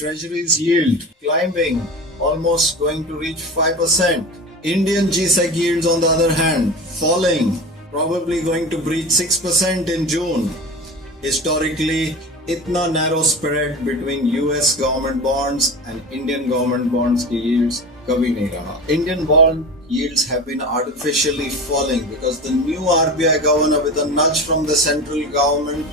Treasuries yield climbing, almost going to reach 5%. Indian G-Sec yields on the other hand, falling, probably going to breach 6% in June. Historically, इतना narrow spread between US government bonds and Indian government bonds की yields कभी नहीं रहा. Indian bond yields have been artificially falling because the new RBI governor, with a nudge from the central government,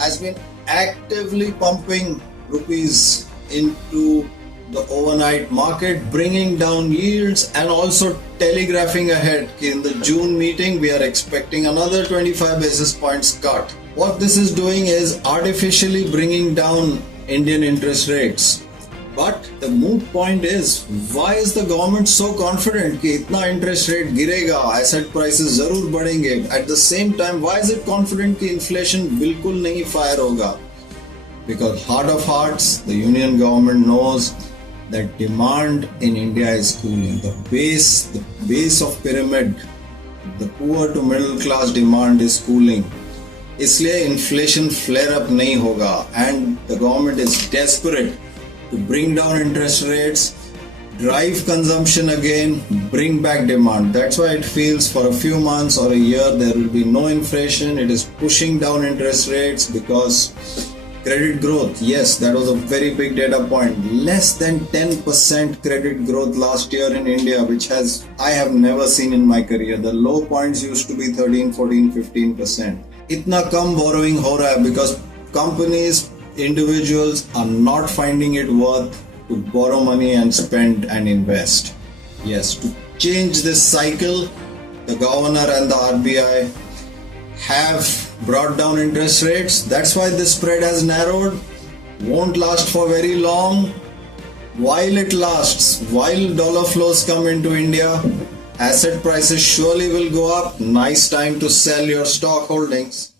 has been actively pumping rupees into the overnight market, bringing down yields and also telegraphing ahead in the June meeting we are expecting another 25 basis points cut. What this is doing is artificially bringing down Indian interest rates. But the moot point is, why is the government so confident कि इतना interest rate गिरेगा, asset prices जरूर बढ़ेंगे? At the same time, why is it confident कि inflation बिल्कुल नहीं fire होगा? Because heart of hearts, the union government knows that demand in India is cooling. The base of pyramid, the poor to middle class demand is cooling. इसलिए inflation flare up नहीं होगा, and the government is desperate to bring down interest rates, drive consumption again, bring back demand. That's why it feels for a few months or a year there will be no inflation. It is pushing down interest rates because credit growth, yes, that was a very big data point. Less than 10% credit growth last year in India, which I have never seen in my career. The low points used to be 13, 14, 15%. इतना कम borrowing हो रहा है because companies, individuals are not finding it worth to borrow money and spend and invest. Yes, to change this cycle, the governor and the RBI have brought down interest rates. That's why the spread has narrowed. Won't last for very long. While it lasts, while dollar flows come into India, asset prices surely will go up. Nice time to sell your stock holdings.